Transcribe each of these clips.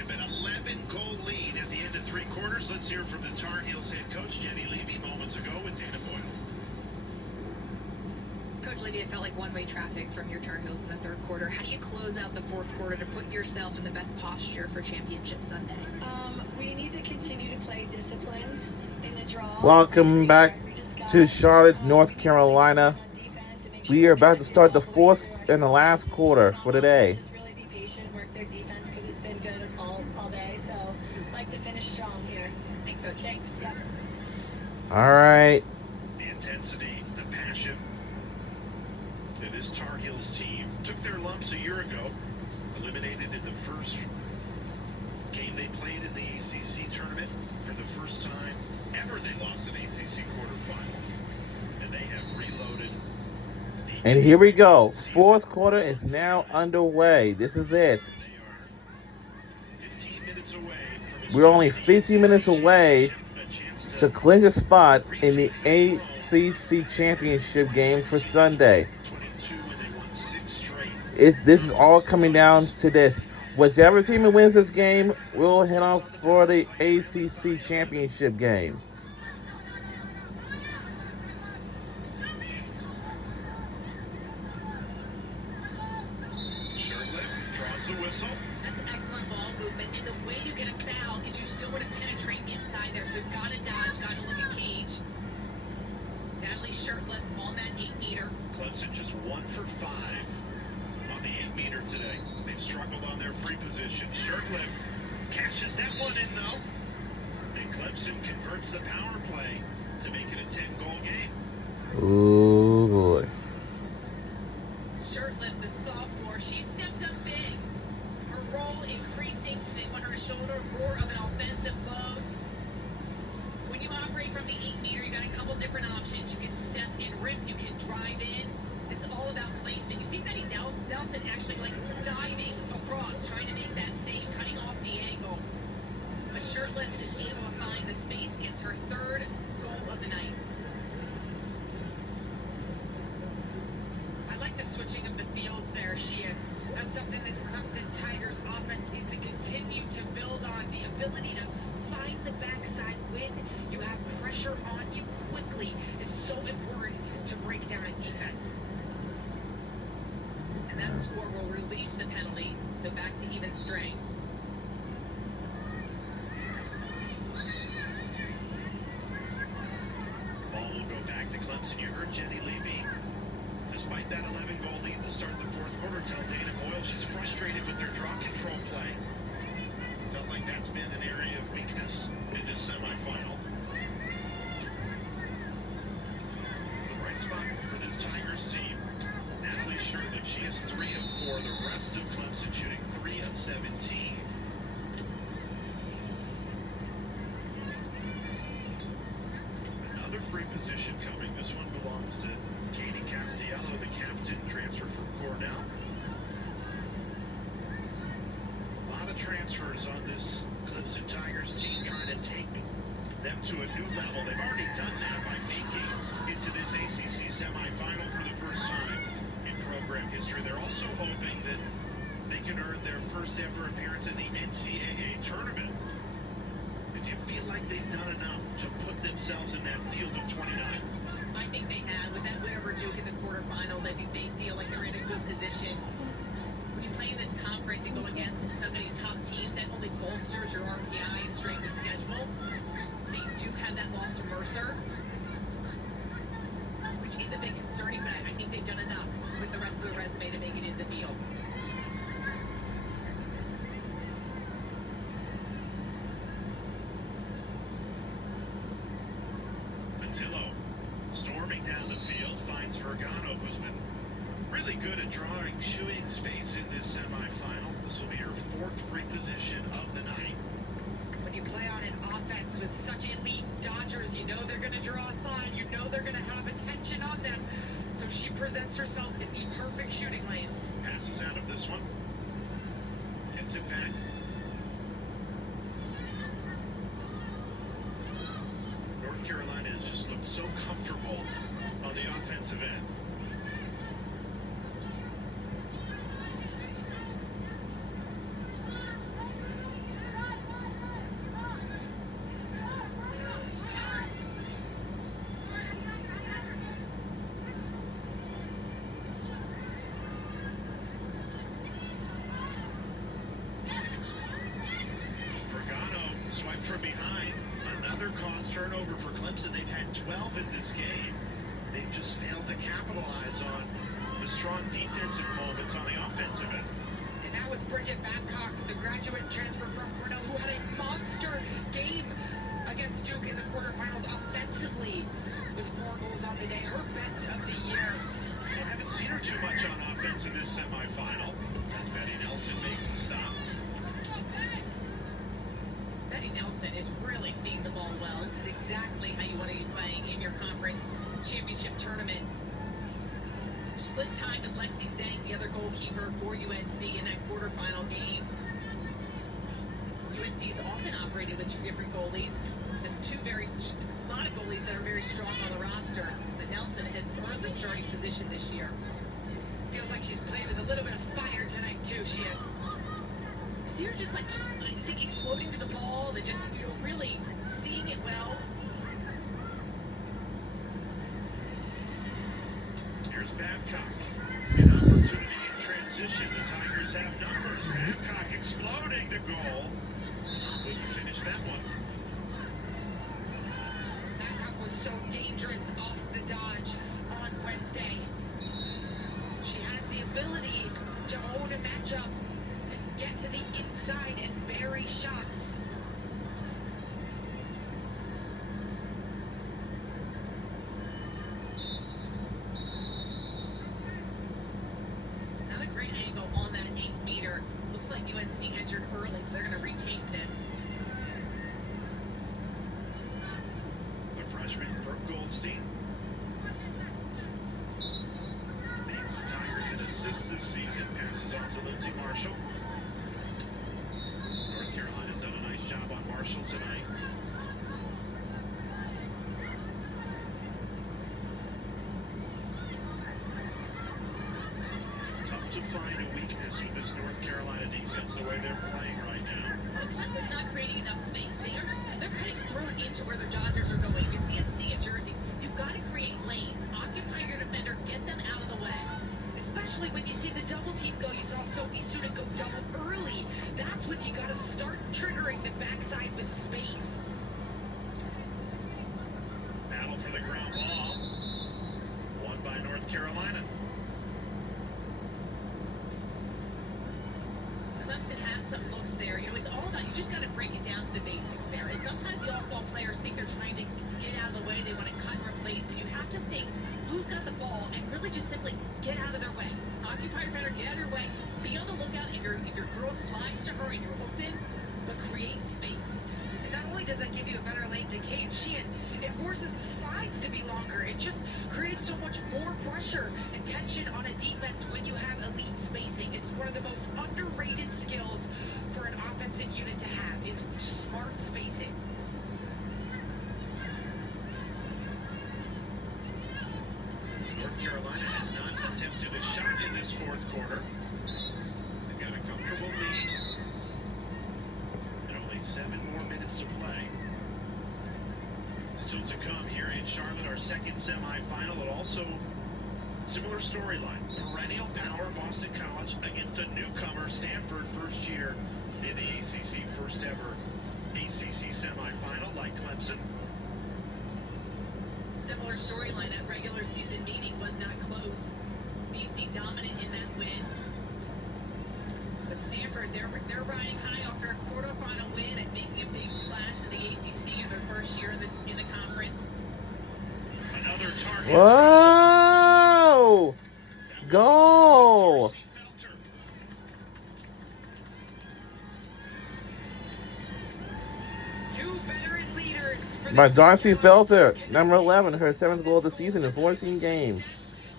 championship. An 11-goal lead at the end of three quarters. Let's hear from the Tar Heels head coach, Jenny Levy, moments ago with Dana Boyle. Coach Levy, it felt like one-way traffic from your Tar Heels in the third quarter. How do you close out the fourth quarter to put yourself in the best posture for Championship Sunday? We need to continue to play disciplined in the draw. Welcome back to Charlotte, North Carolina. We are about to start the fourth and the last quarter for today. Just really be patient, work their defense because it's been good all day. So like to finish strong here. Thanks, Coach. Thanks. Yep. All right. The intensity, the passion. This Tar Heels team took their lumps a year ago, eliminated in the first game they played in the ACC tournament. For the first time ever, they lost an ACC quarterfinal, and they have reloaded. And here we go. Fourth quarter is now underway. This is it. They are 15 minutes away. We're only 15 minutes away to clinch a spot in the ACC championship game for Sunday. This is all coming down to this. Whichever team wins this game will head on for the ACC championship game. Whistle. That's an excellent ball movement, and the way you get a foul is you still want to penetrate inside there, so you've got to dodge, got to look at cage. Natalie Shirtliff on that 8-meter. Clemson just 1 for 5 on the 8-meter today. They've struggled on their free position. Shirtliff cashes that one in, though. And Clemson converts the power play to make it a 10-goal game. Ooh, boy. Shirtliff, the sophomore, she stepped up big. Her role increasing. They want her to shoulder more of an offensive load. When you operate from the 8-meter, you got a couple different options. You can step and rip. You can drive in. This is all about placement. You see Betty Nelson actually like diving across, trying to make that save, cutting off the angle. But Shirtliff is able to find the space, gets her third goal of the night. I like the switching of the fields there, Sheehan. That's something this Clemson Tigers offense needs to continue to build on. The ability to find the backside when you have pressure on you quickly is so important to break down a defense. And that score will release the penalty, so back to even strength. Ball will go back to Clemson. You heard Jenny Levy. Despite that 11-goal lead to start the fourth quarter, tell Dana Boyle she's frustrated with their draw control play. Felt like that's been an area of weakness in this semifinal. The bright spot for this Tigers team, Natalie Shirtliff. She has 3 of 4. The rest of Clemson shooting 3 of 17. Another free position coming. This one belongs to Katie Castiello, the captain, transfer from Cornell. A lot of transfers on this Clemson Tigers team, trying to take them to a new level. They've already done that by making into this ACC semifinal for the first time in program history. They're also hoping that they can earn their first ever appearance in the NCAA tournament. Did you feel like they've done enough to put themselves in that field of 29? I think they have. With that win over Duke in the quarterfinals, I think they feel like they're in a good position. When you play in this conference and go against some of the top teams, that only bolsters your RPI and strength of schedule. They do have that loss to Mercer, which is a bit concerning, but I think they've done enough with the rest of the resume to make it in the field. Matillo storming down the field, finds Vergano, who's been really good at drawing shooting space in this semifinal. This will be her 4th free position of the night. When you play on an offense with such elite dodgers, you know they're going to draw a sign. You know they're going to have attention on them. So she presents herself in the perfect shooting lanes. Passes out of this one. Gets it back. North Carolina has just looked so comfortable on the offensive end. another cause turnover for Clemson. They've had 12 in this game. They've just failed to capitalize on the strong defensive moments on the offensive end. And that was Bridget Babcock, the graduate transfer from Cornell, who had a monster game against Duke in the quarterfinals offensively with 4 goals on the day, her best of the year. I haven't seen her too much on offense in this semifinal as Betty Nelson makes the stop. Betty Nelson is really seeing the ball well. This is exactly how you want to be playing in your conference championship tournament. Split time to Lexi Zhang, the other goalkeeper for UNC in that quarterfinal game. UNC is often operated with 2 different goalies, and a lot of goalies that are very strong on the roster. But Nelson has earned the starting position this year. Feels like she's playing with a little bit of fire tonight too. She is. See her just I think exploding to the ball, and just really seeing it well. Here's Babcock. An opportunity in transition. The Tigers have numbers. Babcock exploding the goal. Couldn't finish that one. Babcock was so dangerous off the dodge on Wednesday. She has the ability to own a matchup and get to the inside and bury shots. Not a great angle on that 8-meter. Looks like UNC entered early, so they're going to retake this. The freshman Brooke Goldstein leads the Tigers in assists this season. Passes off to Lindsay Marshall. North Carolina's done a nice job on Marshall tonight. Tough to find a weakness with this North Carolina defense the way they're playing right now. But Clemson's not creating enough space. They're cutting through into where the Dodgers are going. You can see a sea of jerseys. You've got to create lanes, occupy your defender, get them out of the way. Especially when you see the double team go. You saw Sophie Suda go double early. That's when you got to start triggering the backside with space. Battle for the ground ball. Won by North Carolina. Clemson has some looks there. It's all about, you just got to break it down to the basics there. And sometimes the off-ball players think they're trying to get out of the way. They want to cut and replace. But you have to think who's got the ball and really just simply get out of their way. Occupy your defender, get out of your way. Be on the lookout if your girl slides to her and you're open, but create space. And not only does that give you a better lane to Kate Sheehan, it forces the slides to be longer. It just creates so much more pressure and tension on a defense when you have elite spacing. It's one of the most underrated skills for an offensive unit to have is smart spacing. North Carolina has not attempted a shot in this 4th quarter. They've got a comfortable lead. And only 7 more minutes to play. Still to come here in Charlotte, our second semifinal, and also similar storyline. Perennial power Boston College against a newcomer Stanford, first year in the ACC, first ever ACC semifinal like Clemson. Similar storyline at regular season meeting was not close. BC dominant in that win. But Stanford, they're riding high after a quarterfinal win and making a big splash in the ACC in their first year in the conference. Another target. Whoa! Goal! Two veteran leaders for By this Darcy North Carolina Felter, team. number 11, her 7th goal of the season in 14 games.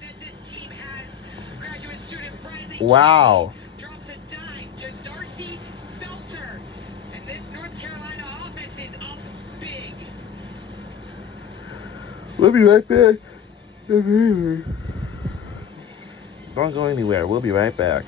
That this team has graduate student Riley Wow. Casey drops a dime to Darcy Felter. And this North Carolina offense is up big. We'll be right back. Don't go anywhere. We'll be right back.